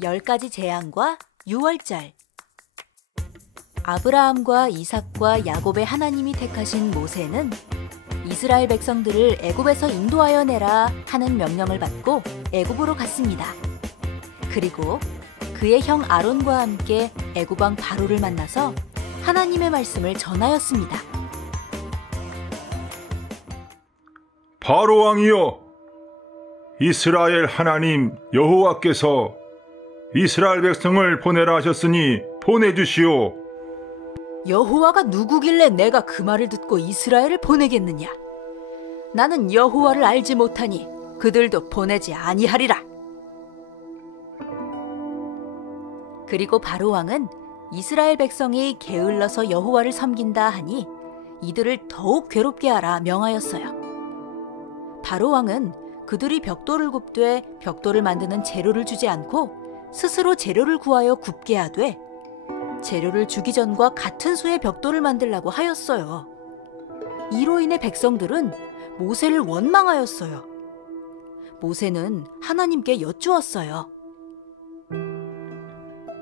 10가지 재앙과 유월절. 아브라함과 이삭과 야곱의 하나님이 택하신 모세는 이스라엘 백성들을 애굽에서 인도하여 내라 하는 명령을 받고 애굽으로 갔습니다. 그리고 그의 형 아론과 함께 애굽 왕 바로를 만나서 하나님의 말씀을 전하였습니다. 바로 왕이여, 이스라엘 하나님 여호와께서 이스라엘 백성을 보내라 하셨으니 보내주시오. 여호와가 누구길래 내가 그 말을 듣고 이스라엘을 보내겠느냐? 나는 여호와를 알지 못하니 그들도 보내지 아니하리라. 그리고 바로 왕은 이스라엘 백성이 게을러서 여호와를 섬긴다 하니 이들을 더욱 괴롭게 하라 명하였어요. 바로 왕은 그들이 벽돌을 굽되 벽돌을 만드는 재료를 주지 않고 스스로 재료를 구하여 굽게 하되 재료를 주기 전과 같은 수의 벽돌을 만들라고 하였어요. 이로 인해 백성들은 모세를 원망하였어요. 모세는 하나님께 여쭈었어요.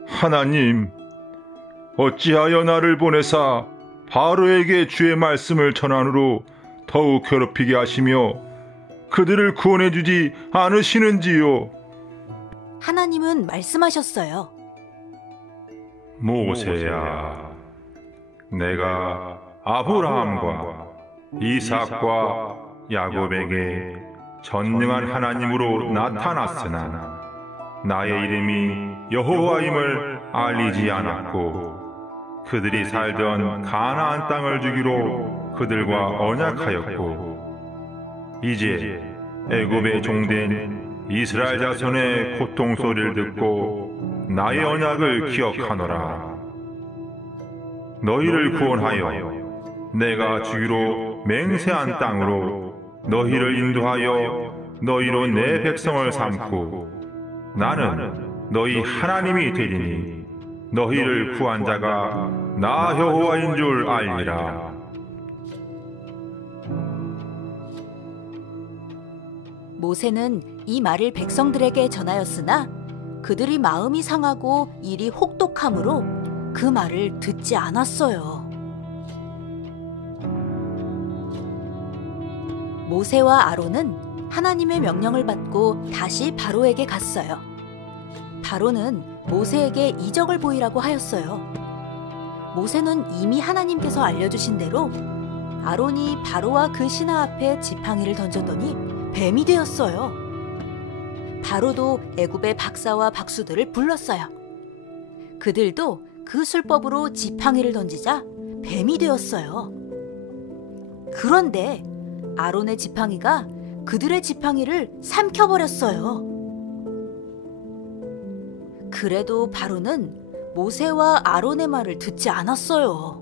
하나님, 어찌하여 나를 보내사 바로에게 주의 말씀을 전하므로 더욱 괴롭히게 하시며 그들을 구원해 주지 않으시는지요? 하나님은 말씀하셨어요. 모세야, 내가 아브라함과 이삭과 야곱에게 전능한 하나님으로 나타났으나 나의 이름이 여호와임을 알리지 않았고 그들이 살던 가나안 땅을 주기로 그들과 언약하였고 이제 애굽에 종된 이스라엘 자손의 고통 소리를 듣고 나의 언약을 기억하노라. 너희를 구원하여 내가 주기로 맹세한 땅으로 너희를 인도하여 너희로 내 백성을 삼고 나는 너희 하나님이 되리니 너희를 구한 자가 나 여호와인 줄 알리라. 모세는 이 말을 백성들에게 전하였으나 그들이 마음이 상하고 일이 혹독함으로 그 말을 듣지 않았어요. 모세와 아론은 하나님의 명령을 받고 다시 바로에게 갔어요. 바로는 모세에게 이적을 보이라고 하였어요. 모세는 이미 하나님께서 알려주신 대로 아론이 바로와 그 신하 앞에 지팡이를 던졌더니 뱀이 되었어요. 바로도 애굽의 박사와 박수들을 불렀어요. 그들도 그 술법으로 지팡이를 던지자 뱀이 되었어요. 그런데 아론의 지팡이가 그들의 지팡이를 삼켜버렸어요. 그래도 바로는 모세와 아론의 말을 듣지 않았어요.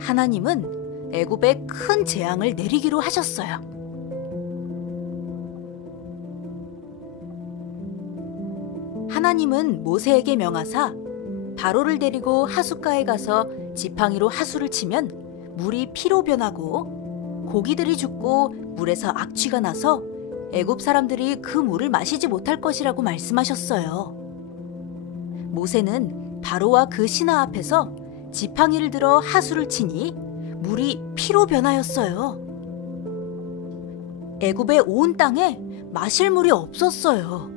하나님은 애굽에 큰 재앙을 내리기로 하셨어요. 하나님은 모세에게 명하사 바로를 데리고 하숫가에 가서 지팡이로 하수를 치면 물이 피로 변하고 고기들이 죽고 물에서 악취가 나서 애굽 사람들이 그 물을 마시지 못할 것이라고 말씀하셨어요. 모세는 바로와 그 신하 앞에서 지팡이를 들어 하수를 치니 물이 피로 변하였어요. 애굽의 온 땅에 마실 물이 없었어요.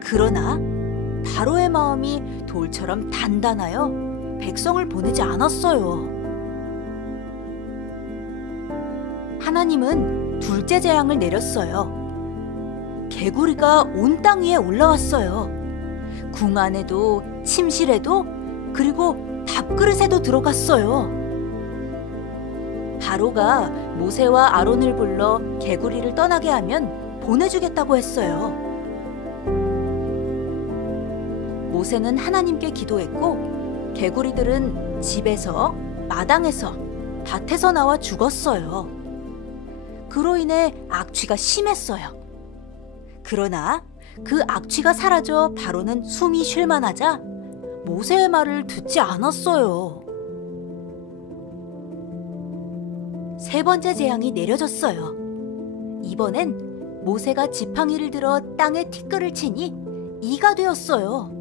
그러나 바로의 마음이 돌처럼 단단하여 백성을 보내지 않았어요. 하나님은 둘째 재앙을 내렸어요. 개구리가 온 땅 위에 올라왔어요. 궁 안에도 침실에도 그리고 밥그릇에도 들어갔어요. 바로가 모세와 아론을 불러 개구리를 떠나게 하면 보내주겠다고 했어요. 모세는 하나님께 기도했고 개구리들은 집에서, 마당에서, 밭에서 나와 죽었어요. 그로 인해 악취가 심했어요. 그러나 그 악취가 사라져 바로는 숨이 쉴만하자 모세의 말을 듣지 않았어요. 세 번째 재앙이 내려졌어요. 이번엔 모세가 지팡이를 들어 땅에 티끌을 치니 이가 되었어요.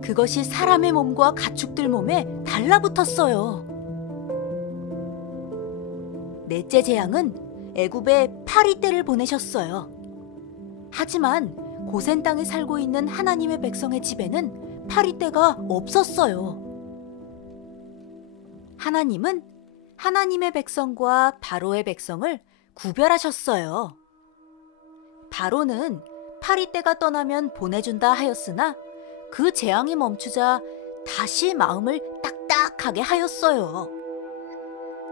그것이 사람의 몸과 가축들 몸에 달라붙었어요. 넷째 재앙은 애굽에 파리떼를 보내셨어요. 하지만 고센 땅에 살고 있는 하나님의 백성의 집에는 파리떼가 없었어요. 하나님은 하나님의 백성과 바로의 백성을 구별하셨어요. 바로는 파리떼가 떠나면 보내준다 하였으나 그 재앙이 멈추자 다시 마음을 딱딱하게 하였어요.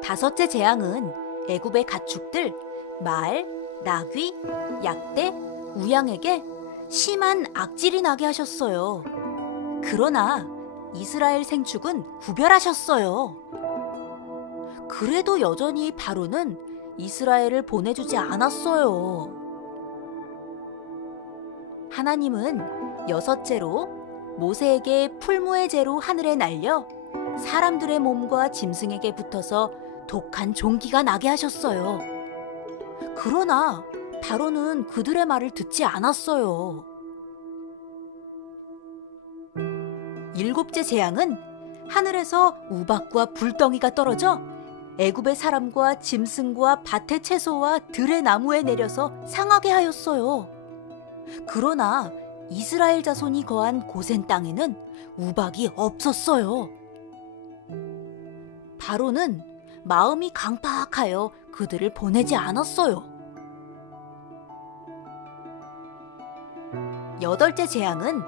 다섯째 재앙은 애굽의 가축들 말, 나귀, 약대, 우양에게 심한 악질이 나게 하셨어요. 그러나 이스라엘 생축은 구별하셨어요. 그래도 여전히 바로는 이스라엘을 보내주지 않았어요. 하나님은 여섯째로 모세에게 풀무의 재로 하늘에 날려 사람들의 몸과 짐승에게 붙어서 독한 종기가 나게 하셨어요. 그러나 바로는 그들의 말을 듣지 않았어요. 일곱째 재앙은 하늘에서 우박과 불덩이가 떨어져 애굽의 사람과 짐승과 밭의 채소와 들의 나무에 내려서 상하게 하였어요. 그러나 이스라엘 자손이 거한 고센 땅에는 우박이 없었어요. 바로는 마음이 강팍하여 그들을 보내지 않았어요. 여덟째 재앙은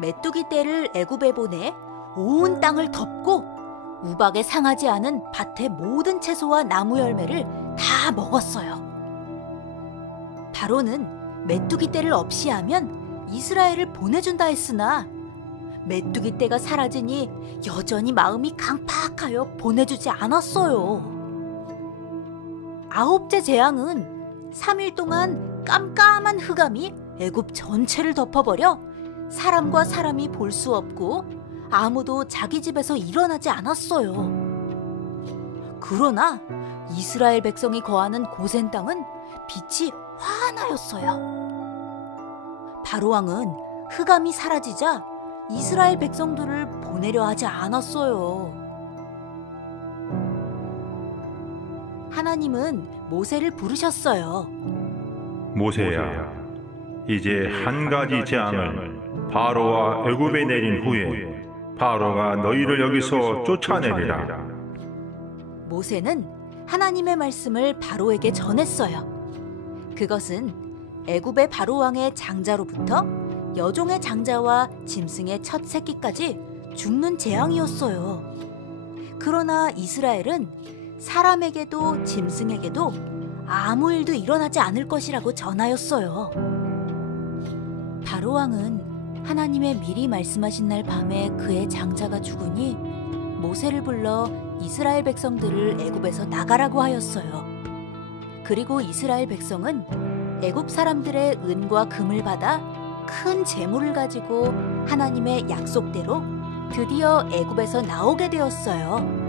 메뚜기 떼를 애굽에 보내 온 땅을 덮고 우박에 상하지 않은 밭의 모든 채소와 나무 열매를 다 먹었어요. 바로는 메뚜기 떼를 없이 하면 이스라엘을 보내준다 했으나 메뚜기 떼가 사라지니 여전히 마음이 강팍하여 보내주지 않았어요. 아홉째 재앙은 3일 동안 깜깜한 흑암이 애굽 전체를 덮어버려 사람과 사람이 볼 수 없고 아무도 자기 집에서 일어나지 않았어요. 그러나 이스라엘 백성이 거하는 고센 땅은 빛이 환하였어요. 바로 왕은 흑암이 사라지자 이스라엘 백성들을 보내려 하지 않았어요. 하나님은 모세를 부르셨어요. 모세야, 이제 한 가지 재앙을 바로와 애굽에 내린 후에 바로가 너희를 여기서 쫓아내리라. 모세는 하나님의 말씀을 바로에게 전했어요. 그것은 애굽의 바로 왕의 장자로부터 여종의 장자와 짐승의 첫 새끼까지 죽는 재앙이었어요. 그러나 이스라엘은 사람에게도 짐승에게도 아무 일도 일어나지 않을 것이라고 전하였어요. 바로 왕은 하나님의 미리 말씀하신 날 밤에 그의 장자가 죽으니 모세를 불러 이스라엘 백성들을 애굽에서 나가라고 하였어요. 그리고 이스라엘 백성은 애굽 사람들의 은과 금을 받아 큰 재물을 가지고 하나님의 약속대로 드디어 애굽에서 나오게 되었어요.